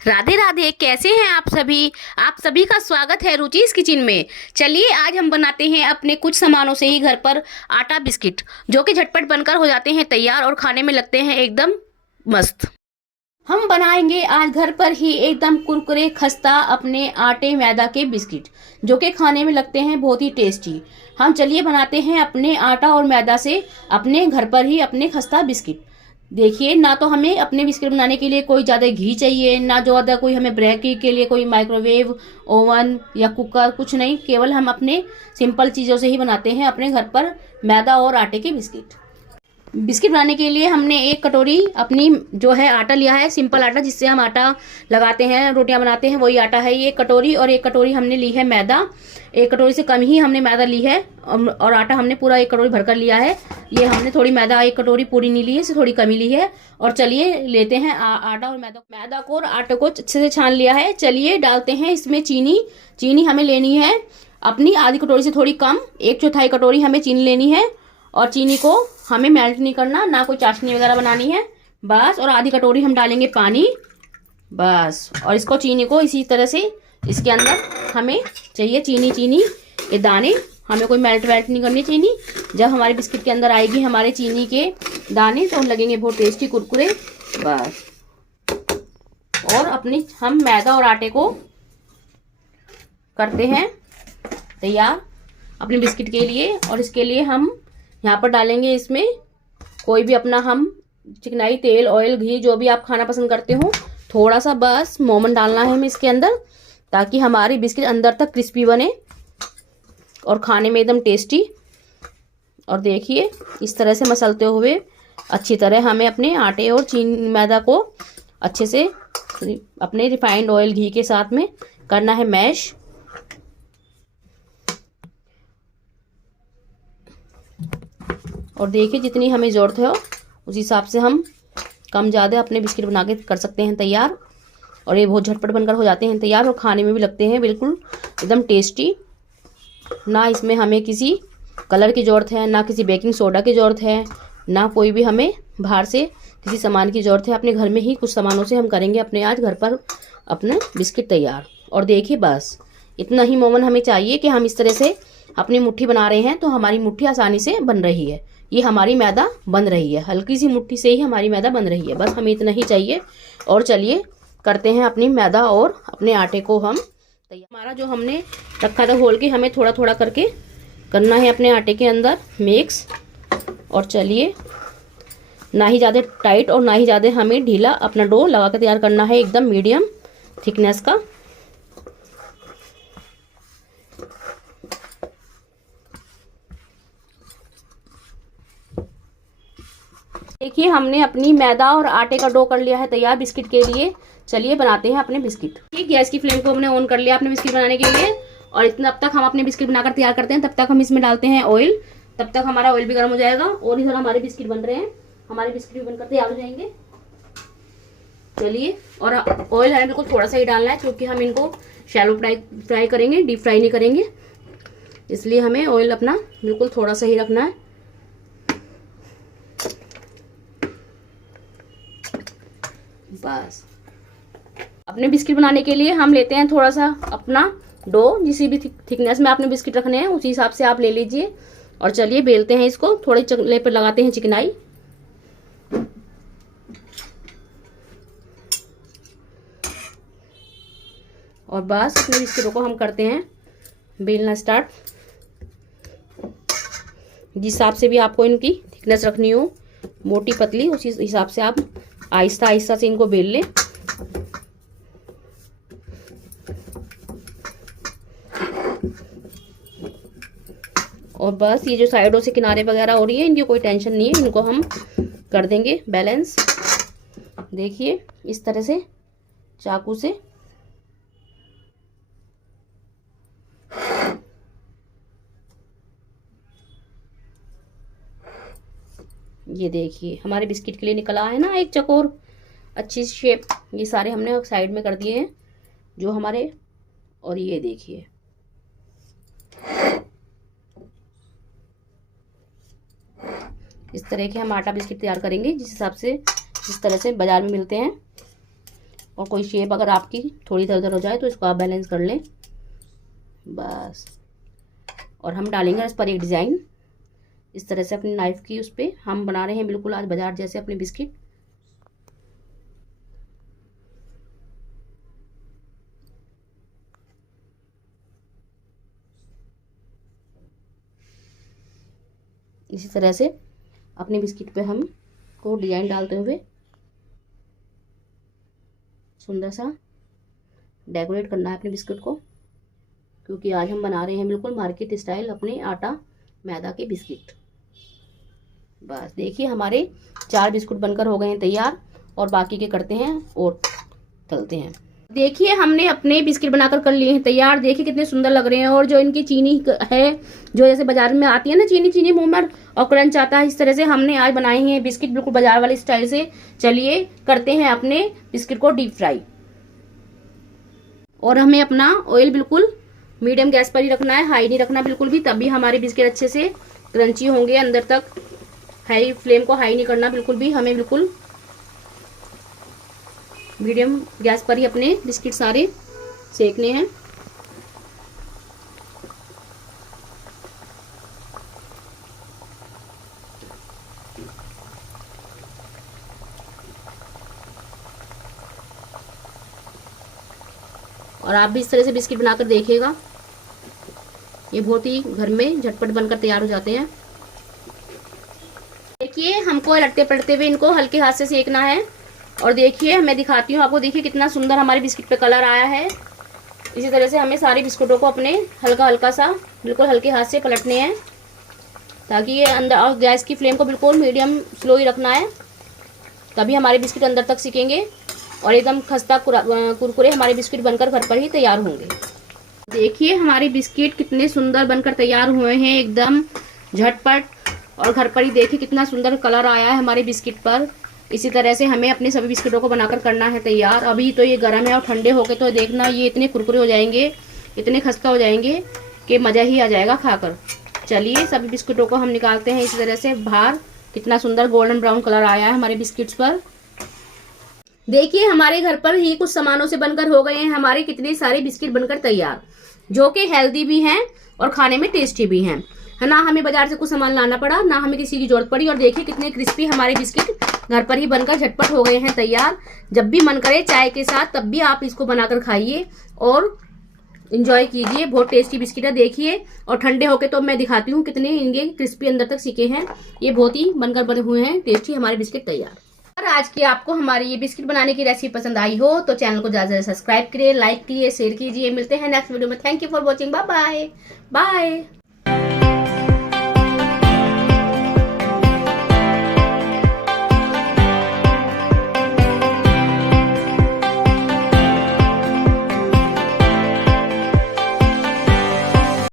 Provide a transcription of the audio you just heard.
राधे राधे, कैसे हैं आप सभी। आप सभी का स्वागत है रुचिस किचन में। चलिए आज हम बनाते हैं अपने कुछ सामानों से ही घर पर आटा बिस्किट, जो कि झटपट बनकर हो जाते हैं तैयार और खाने में लगते हैं एकदम मस्त। हम बनाएंगे आज घर पर ही एकदम कुरकुरे खस्ता अपने आटे मैदा के बिस्किट, जो कि खाने में लगते हैं बहुत ही टेस्टी। हम चलिए बनाते हैं अपने आटा और मैदा से अपने घर पर ही अपने खस्ता बिस्किट। देखिए, ना तो हमें अपने बिस्किट बनाने के लिए कोई ज़्यादा घी चाहिए, ना ज़्यादा कोई हमें ब्रेक के लिए कोई माइक्रोवेव ओवन या कुकर, कुछ नहीं। केवल हम अपने सिंपल चीज़ों से ही बनाते हैं अपने घर पर मैदा और आटे के बिस्किट। बिस्किट बनाने के लिए हमने एक कटोरी अपनी जो है आटा लिया है, सिंपल आटा जिससे हम आटा लगाते हैं, रोटियां बनाते हैं, वही आटा है ये कटोरी। और एक कटोरी हमने ली है मैदा, एक कटोरी से कम ही हमने मैदा ली है। और आटा हमने पूरा एक कटोरी भरकर लिया है। ये हमने थोड़ी मैदा एक कटोरी पूरी नहीं ली है, इसे थोड़ी कमी ली है। और चलिए लेते हैं आटा और मैदा को और आटे को अच्छे से छान लिया है। चलिए डालते हैं इसमें चीनी। चीनी हमें लेनी है अपनी आधी कटोरी से थोड़ी कम, 1/4 कटोरी हमें चीनी लेनी है। और चीनी को हमें मेल्ट नहीं करना, ना कोई चाशनी वगैरह बनानी है, बस। और आधी कटोरी हम डालेंगे पानी, बस। और इसको चीनी को इसी तरह से इसके अंदर हमें चाहिए चीनी ये दाने, हमें कोई मेल्ट नहीं करनी चीनी। जब हमारे बिस्किट के अंदर आएगी हमारे चीनी के दाने तो लगेंगे बहुत टेस्टी कुरकुरे, बस। और अपनी हम मैदा और आटे को करते हैं तैयार अपने बिस्किट के लिए। और इसके लिए हम यहाँ पर डालेंगे इसमें कोई भी अपना हम चिकनाई तेल, ऑयल, घी, जो भी आप खाना पसंद करते हो, थोड़ा सा बस मोमन डालना है हमें इसके अंदर, ताकि हमारी बिस्किट अंदर तक क्रिस्पी बने और खाने में एकदम टेस्टी। और देखिए इस तरह से मसलते हुए अच्छी तरह हमें अपने आटे और चीनी मैदा को अच्छे से अपने रिफाइंड ऑयल, घी के साथ में करना है मैश। और देखिए जितनी हमें ज़रूरत है उस हिसाब से हम कम ज़्यादा अपने बिस्किट बना के कर सकते हैं तैयार। और ये बहुत झटपट बनकर हो जाते हैं तैयार और खाने में भी लगते हैं बिल्कुल एकदम टेस्टी। ना इसमें हमें किसी कलर की ज़रूरत है, ना किसी बेकिंग सोडा की ज़रूरत है, ना कोई भी हमें बाहर से किसी सामान की ज़रूरत है। अपने घर में ही कुछ सामानों से हम करेंगे अपने आज घर पर अपने बिस्किट तैयार। और देखिए बस इतना ही मोमन हमें चाहिए कि हम इस तरह से अपनी मुट्ठी बना रहे हैं तो हमारी मुट्ठी आसानी से बन रही है। ये हमारी मैदा बन रही है, हल्की सी मुट्ठी से ही हमारी मैदा बन रही है, बस हमें इतना ही चाहिए। और चलिए करते हैं अपनी मैदा और अपने आटे को हम तैयार। हमारा जो हमने रखा था घोल के, हमें थोड़ा थोड़ा करके करना है अपने आटे के अंदर मिक्स। और चलिए ना ही ज़्यादा टाइट और ना ही ज़्यादा हमें ढीला अपना डो लगा कर तैयार करना है, एकदम मीडियम थिकनेस का। देखिए हमने अपनी मैदा और आटे का डो कर लिया है तैयार बिस्किट के लिए। चलिए बनाते हैं अपने बिस्किट। गैस की फ्लेम को हमने ऑन कर लिया अपने बिस्किट बनाने के लिए। और इतना अब तक हम अपने बिस्किट बनाकर तैयार करते हैं, तब तक हम इसमें डालते हैं ऑयल। तब तक हमारा ऑयल भी गर्म हो जाएगा और इधर हमारे बिस्किट बन रहे हैं, हमारे बिस्किट भी बनकर तैयार हो जाएंगे। चलिए, और ऑयल हमें बिल्कुल थोड़ा सा ही डालना है क्योंकि हम इनको शैलो फ्राई करेंगे, डीप फ्राई नहीं करेंगे, इसलिए हमें ऑयल अपना बिल्कुल थोड़ा सा ही रखना है, बस। अपने बिस्किट बनाने के लिए हम लेते हैं थोड़ा सा अपना डो, जिस भी थिकनेस में आपने बिस्किट रखने हैं उसी हिसाब से आप ले लीजिए। और चलिए बेलते हैं इसको, थोड़े चकले पर लगाते हैं चिकनाई। और बस अपने बिस्किटों को हम करते हैं बेलना स्टार्ट। जिस हिसाब से भी आपको इनकी थिकनेस रखनी हो, मोटी पतली, उसी हिसाब से आप आहिस्ता आहिस्ता से इनको बेल लें। और बस ये जो साइडों से किनारे वगैरह हो रही है इनकी कोई टेंशन नहीं है, इनको हम कर देंगे बैलेंस। देखिए इस तरह से चाकू से। ये देखिए हमारे बिस्किट के लिए निकला है ना एक चकोर अच्छी शेप। ये सारे हमने साइड में कर दिए हैं जो हमारे। और ये देखिए इस तरह के हम आटा बिस्किट तैयार करेंगे जिस हिसाब से, जिस तरह से बाजार में मिलते हैं और कोई शेप अगर आपकी थोड़ी इधर उधर हो जाए तो इसको आप बैलेंस कर लें बस। और हम डालेंगे इस पर एक डिज़ाइन इस तरह से अपनी नाइफ की, उस पर हम बना रहे हैं बिल्कुल आज बाजार जैसे अपने बिस्किट। इसी तरह से अपने बिस्किट पे हम को डिजाइन डालते हुए सुंदर सा डेकोरेट करना है अपने बिस्किट को, क्योंकि आज हम बना रहे हैं बिल्कुल मार्केट स्टाइल अपने आटा मैदा के बिस्किट। बस देखिए हमारे 4 बिस्कुट बनकर हो गए हैं तैयार, और बाकी के करते हैं और तलते हैं। देखिए हमने अपने बिस्किट बनाकर कर लिए हैं तैयार। देखिए कितने सुंदर लग रहे हैं, और जो इनकी चीनी है जो जैसे बाजार में आती है ना चीनी चीनी मुंह में और क्रंच आता है, इस तरह से हमने आज बनाए हैं बिस्किट बिल्कुल बाजार वाले स्टाइल से। चलिए करते हैं अपने बिस्किट को डीप फ्राई। और हमें अपना ऑयल बिल्कुल मीडियम गैस पर ही रखना है, हाई नहीं रखना बिल्कुल भी, तभी हमारे बिस्किट अच्छे से क्रंची होंगे अंदर तक। हाई फ्लेम को हाई नहीं करना बिल्कुल भी, हमें बिल्कुल मीडियम गैस पर ही अपने बिस्किट सारे सेकने हैं। और आप भी इस तरह से बिस्किट बनाकर देखिएगा, ये बहुत ही घर में झटपट बनकर तैयार हो जाते हैं। देखिए हमको लटते पड़ते हुए इनको हल्के हाथ से सेकना है। और देखिए मैं दिखाती हूँ आपको, देखिए कितना सुंदर हमारे बिस्किट पे कलर आया है। इसी तरह से हमें सारे बिस्कुटों को अपने हल्का हल्का सा बिल्कुल हल्के हाथ से पलटने हैं, ताकि ये अंदर, और गैस की फ्लेम को बिल्कुल मीडियम स्लो ही रखना है, तभी हमारे बिस्किट अंदर तक सीखेंगे और एकदम खस्ता कुरकुरे हमारे बिस्किट बनकर घर पर ही तैयार होंगे। देखिए हमारे बिस्किट कितने सुंदर बनकर तैयार हुए हैं, एकदम झटपट, और घर पर ही देखिए कितना सुंदर कलर आया है हमारे बिस्किट पर। इसी तरह से हमें अपने सभी बिस्किटों को बनाकर करना है तैयार। अभी तो ये गर्म है और ठंडे होके तो देखना ये इतने कुरकुरे हो जाएंगे, इतने खस्ता हो जाएंगे कि मज़ा ही आ जाएगा खाकर। चलिए सभी बिस्किटों को हम निकालते हैं इसी तरह से बाहर। कितना सुंदर गोल्डन ब्राउन कलर आया है हमारे बिस्किट्स पर। देखिए हमारे घर पर ही कुछ सामानों से बनकर हो गए हैं हमारे कितने सारे बिस्किट बनकर तैयार, जो कि हेल्दी भी हैं और खाने में टेस्टी भी हैं, है ना। हमें बाजार से कुछ सामान लाना पड़ा ना, हमें किसी की जरूरत पड़ी। और देखिए कितने क्रिस्पी हमारे बिस्किट घर पर ही बनकर झटपट हो गए हैं तैयार। जब भी मन करे चाय के साथ तब भी आप इसको बनाकर खाइए और एंजॉय कीजिए। बहुत टेस्टी बिस्किट है देखिए, और ठंडे होके तो मैं दिखाती हूँ कितने इनके क्रिस्पी अंदर तक सीखे हैं। ये बहुत ही बनकर बने हुए हैं टेस्टी हमारे बिस्किट तैयार। अगर आज की आपको हमारी ये बिस्किट बनाने की रेसिपी पसंद आई हो तो चैनल को ज्यादा सब्सक्राइब करिए, लाइक कीजिए, शेयर कीजिए। मिलते हैं नेक्स्ट वीडियो में। Thank you for watching. Bye bye bye.